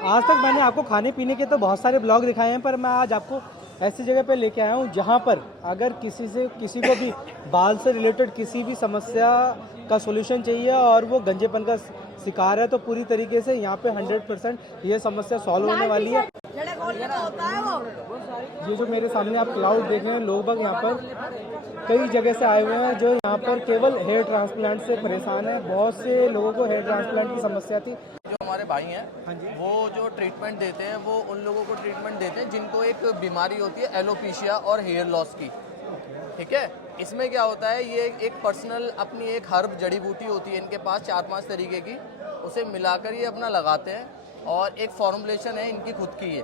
आज तक मैंने आपको खाने पीने के तो बहुत सारे ब्लॉग दिखाए हैं, पर मैं आज आपको ऐसी जगह पे लेके आया हूँ जहाँ पर अगर किसी को भी बाल से रिलेटेड किसी भी समस्या का सॉल्यूशन चाहिए और वो गंजेपन का शिकार है, तो पूरी तरीके से यहाँ पे 100% ये समस्या सॉल्व होने वाली है। ये जो मेरे सामने आप क्लाउड देख रहे हैं, लोग बाग यहाँ पर कई जगह से आए हुए हैं जो यहाँ पर केवल हेयर ट्रांसप्लांट से परेशान है। बहुत से लोगों को हेयर ट्रांसप्लांट की समस्या थी। जो हमारे भाई हैं, हाँ जी, वो जो ट्रीटमेंट देते हैं वो उन लोगों को ट्रीटमेंट देते हैं जिनको एक बीमारी होती है एलोपेशिया और हेयर लॉस की। ठीक है, इसमें क्या होता है, ये एक पर्सनल अपनी एक हर्ब जड़ी बूटी होती है इनके पास 4-5 तरीके की, उसे मिलाकर ये अपना लगाते हैं और एक फॉर्मुलेशन है इनकी खुद की है।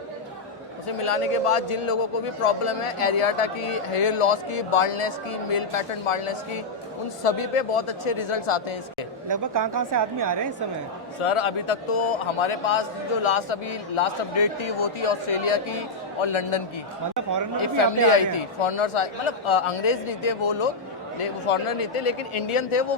उसे मिलाने के बाद जिन लोगों को भी प्रॉब्लम है एरियाटा की, हेयर लॉस की, बाल्डनेस की, मेल पैटर्न बाल्डनेस की, उन सभी पे बहुत अच्छे रिजल्ट्स आते हैं इसके। लगभग कहाँ से आदमी आ रहे हैं इस समय? सर अभी तक तो हमारे पास जो लास्ट अपडेट थी वो थी ऑस्ट्रेलिया की और लंदन की। मतलब फॉरेनर एक भी यहाँ पे फैमिली आ आई रहे थी, हैं? फॉरेनर्स आए, मतलब अंग्रेज नहीं थे वो लोग, फॉरेनर नहीं थे लेकिन इंडियन थे वो।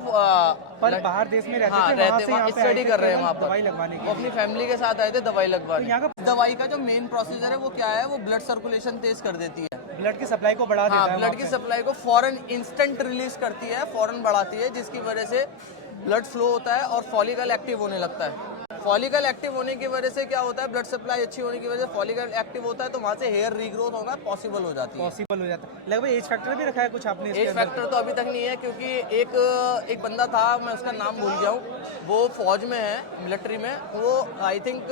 पर बाहर देश में रहते हाँ, थे, वहाँ रहते से वहाँ यहाँ पे आए स्टडी थे कर रहे हैं केवल वहाँ पर, दवाई लगवाने के वो अपनी लिए। फैमिली के साथ आए थे दवाई लगवाने। तो यहाँ का दवाई का जो मेन प्रोसीजर है वो क्या है, वो ब्लड सर्कुलेशन तेज कर देती है। ब्लड की सप्लाई को बढ़ा देता हाँ, है ब्लड की सप्लाई को फौरन इंस्टेंट रिलीज करती है, फौरन बढ़ाती है, जिसकी वजह से ब्लड फ्लो होता है और फॉलिकल एक्टिव होने लगता है। फॉलिकल एक्टिव होने की वजह से क्या होता है, ब्लड सप्लाई अच्छी होने की वजह से फॉलिकल एक्टिव होता है, तो वहाँ से हेयर रीग्रोथ होना पॉसिबल हो जाती है। पॉसिबल हो जाता है। लगभग एज फैक्टर भी रखा है कुछ आपने इसके एज अंदर? फैक्टर तो अभी तक नहीं है, क्योंकि एक बंदा था, मैं उसका नाम भूल गया हूँ, वो फौज में है, मिलिट्री में, वो आई थिंक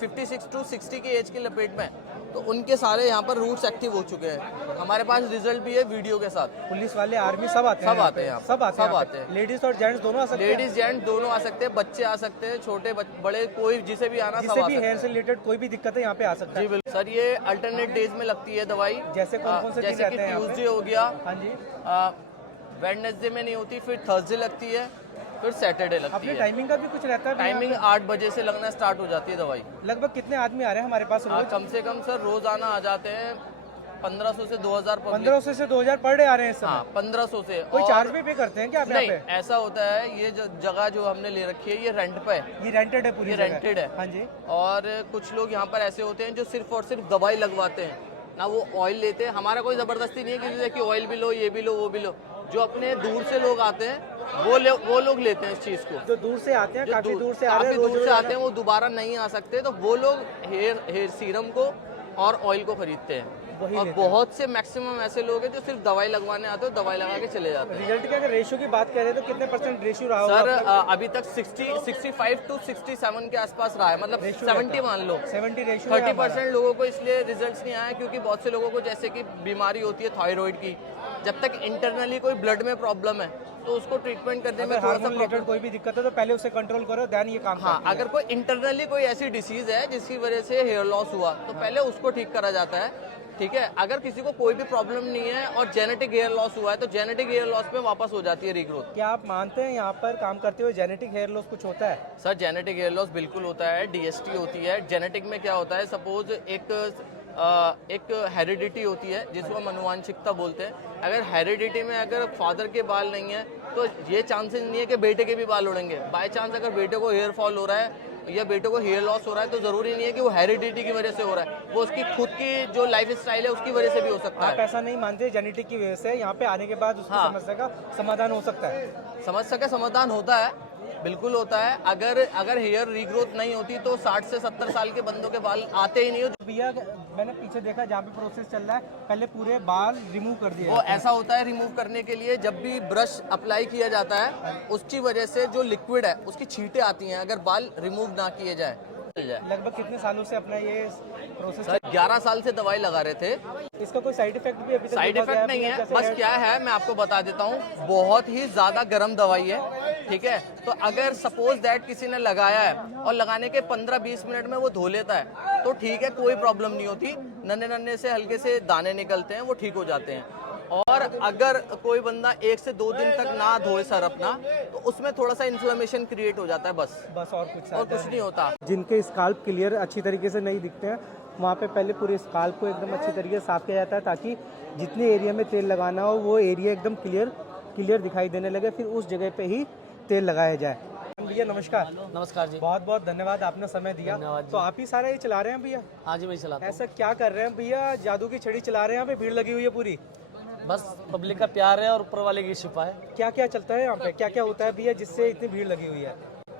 56 to 60 की एज की लपेट में है। तो उनके सारे यहाँ पर रूट्स एक्टिव हो चुके हैं। हमारे पास रिजल्ट भी है वीडियो के साथ। पुलिस वाले, आर्मी सब आते हैं? सब आते हैं यहाँ पे, सब आते हैं। लेडीज और जेंट्स दोनों आ सकते हैं? लेडीज जेंट्स दोनों आ सकते हैं, बच्चे आ सकते हैं, छोटे बड़े, कोई जिसे भी आना सब जिससे आ भी सकते हेयर हैं। से रिलेटेड कोई भी दिक्कत है यहाँ पे आ सकता जी है? बिल्कुल सर, ये अल्टरनेट डेज में लगती है दवाई। जैसे कौन से दिन जैसे कि रहते हैं यहाँ पे? ट्यूसडे हो गया, हाँ जी। वेडनेसडे में नहीं होती, फिर थर्सडे लगती है, फिर सैटरडे लगती अपने है। टाइमिंग का भी कुछ रहता है? टाइमिंग 8 बजे से लगना स्टार्ट हो जाती है दवाई। लगभग कितने आदमी आ रहे हैं हमारे पास रोज? कम से कम सर रोजाना आ जाते हैं 1500 से 2000 पब्लिक। 1500 से 2000 पर डे आ रहे हैं इस समय? हाँ, 1500 से। कोई और चार्ज भी पे करते हैं क्या आप यहाँ नहीं, पे? ऐसा होता है, ये जो जगह जो हमने ले रखी है ये रेंट पे है। ये रेंटेड है पूरी ये जगह? रेंटेड है। हाँ जी। और कुछ लोग यहाँ पर ऐसे होते हैं जो सिर्फ और सिर्फ दवाई लगवाते हैं, ना वो ऑयल लेते हैं। हमारा कोई ज़बरदस्ती नहीं है किसी से कि ऑयल भी लो, ये भी लो, वो भी लो। जो अपने दूर से लोग आते हैं वो लोग लेते हैं इस चीज़ को। जो दूर से आते हैं, जो काफी दूर से आ रहे हैं, काफी दूर रोज से रोज आते हैं, वो दोबारा नहीं आ सकते, तो वो लोग हेयर सीरम को और ऑयल को खरीदते हैं। वही और लेते हैं। बहुत से मैक्सिमम ऐसे लोग हैं जो सिर्फ दवाई लगवाने आते हैं, दवाई लगा के चले जाते हैं। रिजल्ट की अगर रेशियो की बात करें तो कितने % रेशियो रहा होगा सर आपका? अभी तक 65 to 67 के आसपास रहा है, मतलब Ratio 70 रहता है। मान लो। 70 रेशियो 30% लोगों को इसलिए रिजल्ट्स नहीं आए क्योंकि बहुत से लोगों को जैसे कि बीमारी होती है थायराइड की, जब तक इंटरनली कोई ब्लड में प्रॉब्लम है तो उसको ट्रीटमेंट करने में थोड़ा सा हार्मोन रिलेटेड प्रॉब्लम। कोई भी दिक्कत है तो पहले उसे कंट्रोल करो, देन ये काम हाँ, करती है। अगर कोई इंटरनली कोई ऐसी डिसीज है जिसकी वजह से हेयर लॉस हुआ तो पहले उसको ठीक करा जाता है। ठीक है, अगर किसी को कोई भी प्रॉब्लम नहीं है और जेनेटिक हेयर लॉस हुआ है तो जेनेटिक हेयर लॉस पे वापस हो जाती है रीग्रोथ। क्या आप मानते हैं यहाँ पर काम करते हुए जेनेटिक हेयर लॉस कुछ होता है? सर जेनेटिक हेयर लॉस बिल्कुल होता है, डीएसटी होती है। जेनेटिक में क्या होता है, सपोज एक हेरिडिटी होती है जिसको हम अनुवांशिकता बोलते हैं। अगर हेरिडिटी में अगर फादर के बाल नहीं है तो ये चांसेस नहीं है कि बेटे के भी बाल उड़ेंगे। बाय चांस अगर बेटे को हेयर फॉल हो रहा है या बेटे को हेयर लॉस हो रहा है तो जरूरी नहीं है कि वो हेरिडिटी की वजह से हो रहा है, वो उसकी खुद की जो लाइफ स्टाइल है उसकी वजह से भी हो सकता आप है। ऐसा नहीं मानते जेनेटिक की वजह से यहाँ पे आने के बाद उसकी हाँ। समस्या का समाधान हो सकता है? समस्या का समाधान होता है, बिल्कुल होता है। अगर हेयर रीग्रोथ नहीं होती तो 60 से 70 साल के बंदों के बाल आते ही नहीं हो। भैया मैंने पीछे देखा जहाँ पे प्रोसेस चल रहा है, पहले पूरे बाल रिमूव कर दिए वो जाते हैं। ऐसा होता है, रिमूव करने के लिए जब भी ब्रश अप्लाई किया जाता है उसकी वजह से जो लिक्विड है उसकी छींटें आती हैं, अगर बाल रिमूव ना किए जाए। लगभग कितने सालों से अपना ये प्रोसेस? सर 11 साल से दवाई लगा रहे थे। इसका कोई साइड इफेक्ट भी अभी तक साइड देखा गया इफेक्ट नहीं है, जैसे बस क्या है मैं आपको बता देता हूँ, बहुत ही ज्यादा गर्म दवाई है। ठीक है, तो अगर सपोज दैट किसी ने लगाया है और लगाने के 15-20 मिनट में वो धो लेता है तो ठीक है, कोई प्रॉब्लम नहीं होती। नन्हे नन्हे से हल्के से दाने निकलते हैं, वो ठीक हो जाते हैं। और अगर कोई बंदा 1 से 2 दिन तक ना धोए सर अपना तो उसमें थोड़ा सा इन्फ्लेमेशन क्रिएट हो जाता है, बस और कुछ नहीं होता। जिनके स्काल्प क्लियर अच्छी तरीके से नहीं दिखते हैं वहाँ पे पहले पूरे स्काल्प को एकदम अच्छी तरीके से साफ किया जाता है ताकि जितने एरिया में तेल लगाना हो वो एरिया एकदम क्लियर दिखाई देने लगे, फिर उस जगह पे ही तेल लगाया जाए। भैया नमस्कार। नमस्कार जी। बहुत बहुत धन्यवाद, आपने समय दिया। धन्यवाद जी। तो आप ही सारा ये चला रहे हैं भैया? हाँ जी, वही चलाता हूँ। ऐसा क्या कर रहे हैं भैया, जादू की छड़ी चला रहे हैं, यहाँ पे भीड़ लगी हुई है पूरी? बस पब्लिक का प्यार है और ऊपर वाले की शिफा है। क्या क्या चलता है यहाँ पे, क्या क्या होता है भैया जिससे इतनी भीड़ लगी हुई है?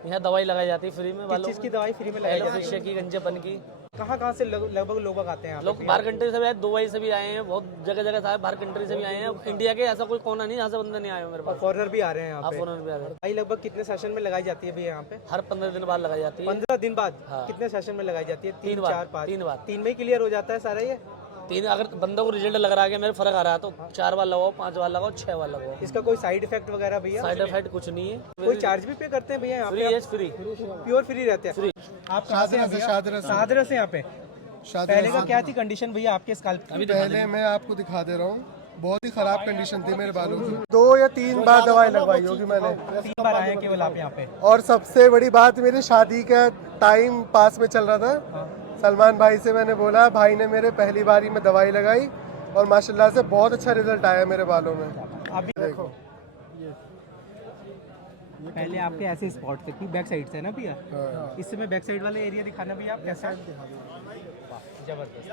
यहाँ दवाई लगाई जाती है फ्री में किस वालों चीज़ की दवाई फ्री में लगाई जाती एलोपेशिया की, गंजेपन की। है? कहाँ कहाँ से लगभग लोग आते हैं यहाँ लोग पे? बाहर कंट्री से भी आए, दुबई से भी आए हैं, बहुत जगह जगह से बाहर कंट्री से भी आए हैं। इंडिया के ऐसा कोई कोना नहीं जहाँ से बंदे नहीं आए हो मेरे पास। फॉरनर भी आ रहे हैं यहाँ आप पे? फोन भी आ गए। भाई लगभग कितने सेशन में लगाई जाती है भैया यहाँ पे? हर 15 दिन बाद लगाई जाती है। 15 दिन बाद? हाँ। कितने सेशन में लगाई जाती है? 3 तीन बार, 4 5? 3 बार। 3 में ही क्लियर हो जाता है सारा ये? 3 अगर बंदों को रिजल्ट लग रहा है कि मेरे फर्क आ रहा है तो 4 बार लगाओ, 5 बार लगाओ, 6 बार लगाओ। इसका कोई साइड इफेक्ट वगैरह भैया? साइड इफेक्ट कुछ नहीं है। कोई चार्ज भी पे करते हैं भैया यहाँ फ्री पे? है, फ्री। प्योर फ्री रहते हैं? आप कहाँ से हैं भैया? शाहदरा से यहाँ पे। पहले का क्या थी कंडीशन भैया आपके स्काल्प की? पहले मैं आपको दिखा दे रहा हूँ, बहुत ही खराब कंडीशन थी मेरे बालों की। 2 या 3 बार दवाई लगवाई होगी मैंने, 3 बार आए हैं केवल आप यहाँ पे? और सबसे बड़ी बात, मेरी शादी का टाइम पास में चल रहा था। सलमान भाई से मैंने बोला, भाई ने मेरे पहली बारी में दवाई लगाई और माशाल्लाह से बहुत अच्छा रिजल्ट आया मेरे बालों में। अभी देखो, पहले आपके ऐसे स्पॉट थे, बैक साइड से ना भैया? इस समय बैक साइड वाले एरिया दिखाना भैया आप कैसा? जबरदस्त।